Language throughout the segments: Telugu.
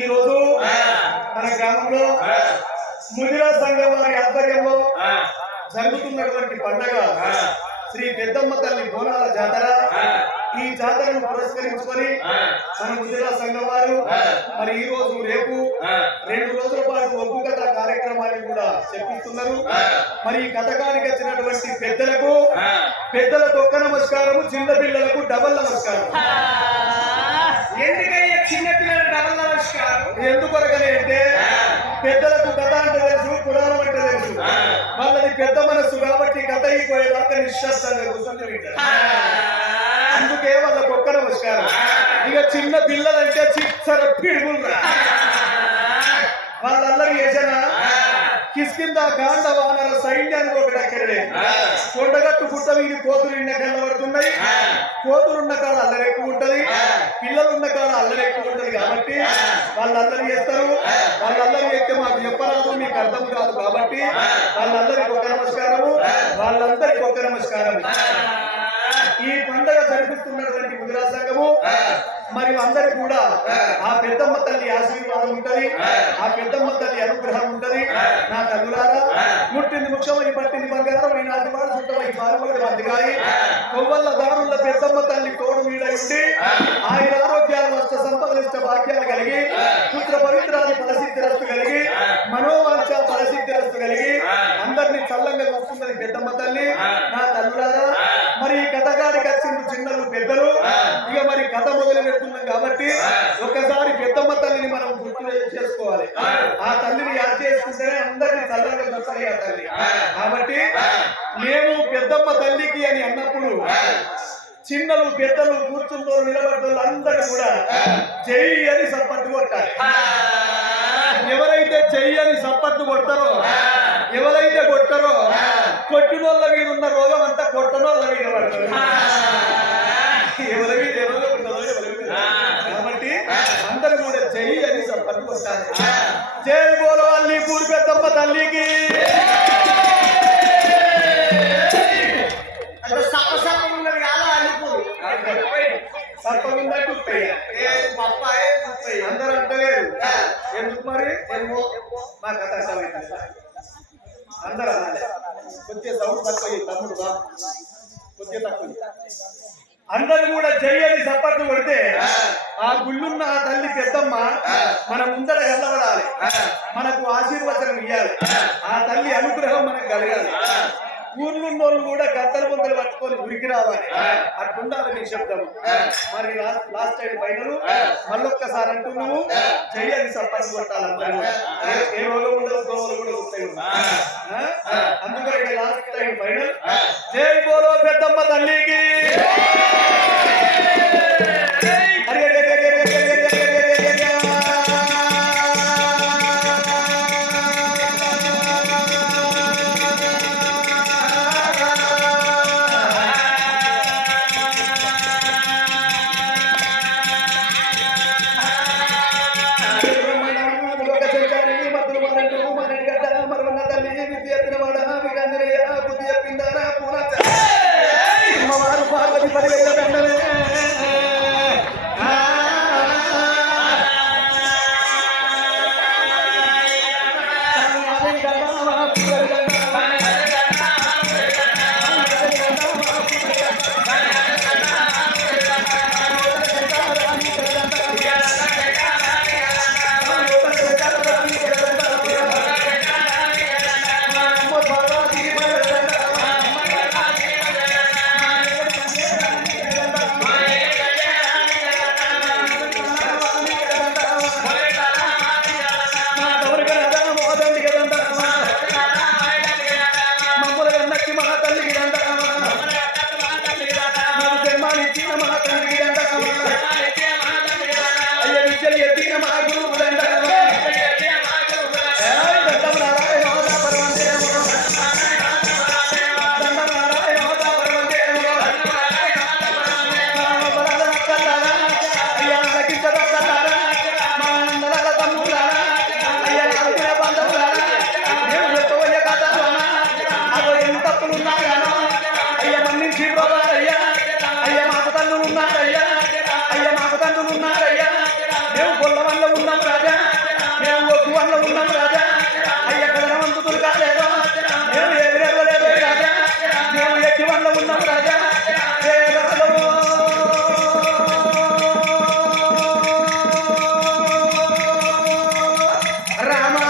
ఈరోజు మన గ్రామంలో ముదిరా సంఘం వారి ఆధ్వర్యంలో జరుగుతున్నటువంటి పండగ శ్రీ పెద్దమ్మ తల్లి బోనాల జాతర. ఈ జాతరను పురస్కరించుకొని మన ముదిరా సంఘం వారు మరి ఈ రోజు రేపు 2 రోజుల పాటు ఒగ్గు కథ కార్యక్రమాన్ని కూడా చెప్పిస్తున్నారు. మరి ఈ కథకానికి వచ్చినటువంటి పెద్దలకు ఒక్క నమస్కారము, చిన్న పిల్లలకు డబల్ నమస్కారం. ఎందుకయ్యా చిన్న పిల్లలు డబల్ నమస్కారం? ఎందుకొరకనే అంటే పెద్దలకు కథ అంటే తెలుసు, పురాణం అంటే తెలుసు. వాళ్ళది పెద్ద మనస్సు కాబట్టి కథ అయిపోయేదాకా నిశ్శబ్దంగా కూర్చొని వింటారు. అందుకే వాళ్ళకు ఒక్క నమస్కారం. ఇక చిన్న పిల్లలంటే చిచ్చర పిడుగులు వాళ్ళందరూ చేసిన కిష్కింద గాండ వానర సైన్యానికి ఒకటి అక్కడే కొండగట్టు గుట్ట మీద కోతులు ఇన్న కనబడుతున్నాయి. కోతులున్న కాడ అల్లరి ఎక్కువ ఉంటది, పిల్లలున్న కాడ అల్లరి ఎక్కువ ఉంటది. కాబట్టి వాళ్ళందరూ చేస్తారు. వాళ్ళందరూ చేస్తే మాకు చెప్పరాదు, మీకు అర్థం కాదు. కాబట్టి వాళ్ళందరికీ ఒక్క నమస్కారము, వాళ్ళందరికీ ఒక్క నమస్కారము. ఈ పండుగ జరిపిస్తున్నటువంటి ముదిరా సంఘము మరియు అందరికి కూడా ఆ పెద్దమ్మ తల్లి ఆశీర్వాదం ఉంటది, ఆ పెద్దమ్మ తల్లి అనుగ్రహం ఉంటది. నా తల్లులారా, ముట్టింది ముఖ్యమని పట్టింది బంగారం అయిన అతివాడు చుట్టమై పాల్గొని అందుగాయి కొవ్వల్ల దారుల పెద్దమ్మ తల్లి తోడు మీద ఉండి ఆయన ఆరోగ్యాలు వస్త సంపదలిష్ట భాగ్యాలు కలిగి పుత్ర పవిత్రాది ఫలసిద్ధిరస్తు కలిగి మనోవాంఛ ఫలసిద్ధిరస్తు కలిగి అందరినీ చల్లంగా చూస్తున్నది పెద్దమ్మ తల్లి. నా తల్లులారా, మరి ఈ కథగానికి వచ్చింది చిన్నలు పెద్దలు. ఇక మరి కథ మొదలు పెడుతున్నాం కాబట్టి ఒక్కసారి పెద్దమ్మ తల్లిని మనం గుర్తు చేసుకోవాలి. ఆ తల్లిని యాద చేసుకుంటేనే అందరినీ చల్లంగా చూస్తాయి ఆ తల్లి. కాబట్టి మేము పెద్దమ్మ తల్లికి అని అన్నప్పుడు చిన్నలు పెద్దలు కూర్చుంటూ నిలబడ్డోళ్ళు అందరూ కూడా జై అని సప్పట్టు కొట్టాలి. ఎవరైతే జై అని సప్పట్టు కొడతారో, ఎవరైతే కొట్టారో కొట్టినోళ్ళ మీద ఉన్న రోగం అంతా కొట్టనోళ్ళ మీద పడుతుంది. ఎవరి మీద రోగం ఉంటుందో ఎవరి మీద. కాబట్టి అందరూ కూడా జై అని సప్పట్టు కొట్టాలి. జై బోలో అల్లీపూర్ పెద్దమ్మ తల్లికి. అందరూ అంటలేరు ఎందుకు మరి మా కథ అర్థమైంది. అందరూ అనాలి. కొంచెం సౌండ్ తక్కువ తమ్ముడు బాబు, కొంచెం తక్కువ. అందరూ కూడా జై అని సప్పట్లు కొడితే ఆ గుళ్ళున్న ఆ తల్లి పెద్దమ్మ మన ముందర వెళ్ళబడాలి, మనకు ఆశీర్వచనం ఇవ్వాలి, ఆ తల్లి అనుగ్రహం మనకు కలగాలి. ఊర్లున్నోళ్ళు కూడా గద్దలు ముందలు పట్టుకొని ఉరికి రావాలి. అట్లుండాలి నీ శబ్దము. మరి లాస్ట్ టైం ఫైనల్ మళ్ళొక్కసారి అంటున్నాము జై అని సప్పట్లు కొట్టాలి. అందరూ ఏ రోగం ఉండదు, గోవలు కూడా ఉంటాయి. అందుకని లాస్ట్ టైం ఫైనల్ జై బోలో పెద్దమ్మ తల్లికి. ఉన్నారయ్యా మేము గొల్ల వల్ల ఉన్నాం రాజా మేము ఒగ్గు వల్ల ఉన్నాం రాజా అయ్య కథనవంతులు కాలేదో మేము ఎదురెవ్వలేదు రాజా మేము ఎగ్గు వల్ల ఉన్నాం రాజా రామా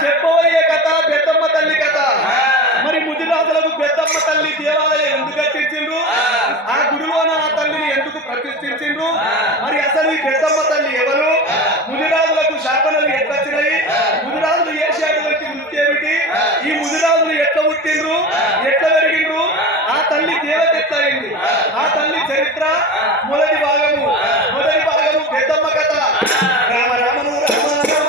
చెప్పబోయే కథ పెద్దమ్మ తల్లి కథ. మరి ముదిరాజులకు పెద్దమ్మ తల్లి దేవాలయం ఎందుకు కట్టించిండ్రు? ఆ గుడిలోన ఆ తల్లిని ఎందుకు ప్రతిష్ఠించిండ్రు? మరి అసలు ఈ పెద్దమ్మ తల్లి ఎవరు? ముదిరాజులకు శాపనలు ఎట్లా వచ్చినాయి? ముదిరాజులు చేసేటువంటి వృత్తి ఏమిటి? ఈ ముదిరాజులు ఎట్లా పుట్టిండ్రు, ఎట్లా పెరిగిండ్రు? ఆ తల్లి దేవత ఎట్లా అయింది? ఆ తల్లి చరిత్ర మొదటి భాగము పెద్దమ్మ కథ. రామ రామను రామ రామ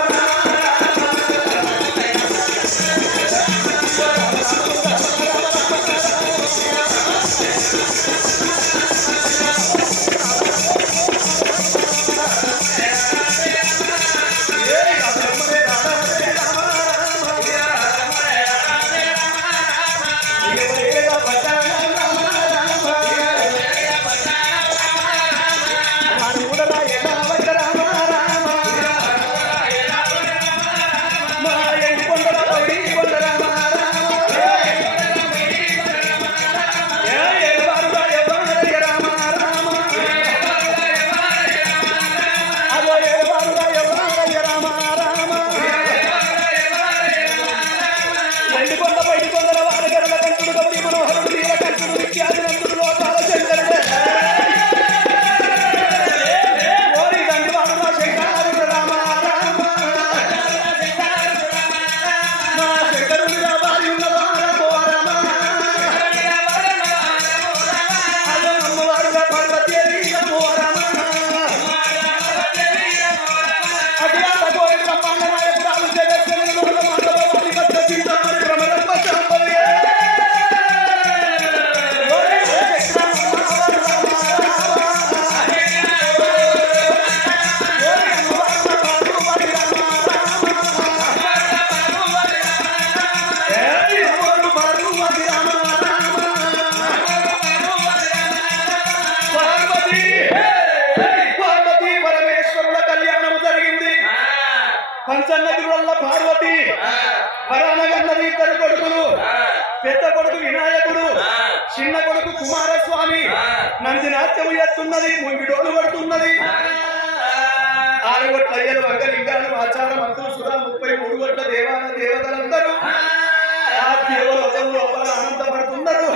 పంచన్నగి వల్ల పార్వతి వరానగన్నది ఇద్దరు కొడుకులు పెద్ద కొడుకు వినాయకుడు చిన్న కొడుకు కుమారస్వామి నంది నాట్యము ఎత్తున్నది ముంగిడోలు పడుతున్నది 6 కోట్ల అయ్యలు వంగలింగాలు ఆచార మంత్రులు సుధా 33 కోట్ల దేవాన దేవతలందరూ ఆ దేవలోకంలో ఆనందపడుతున్నారు.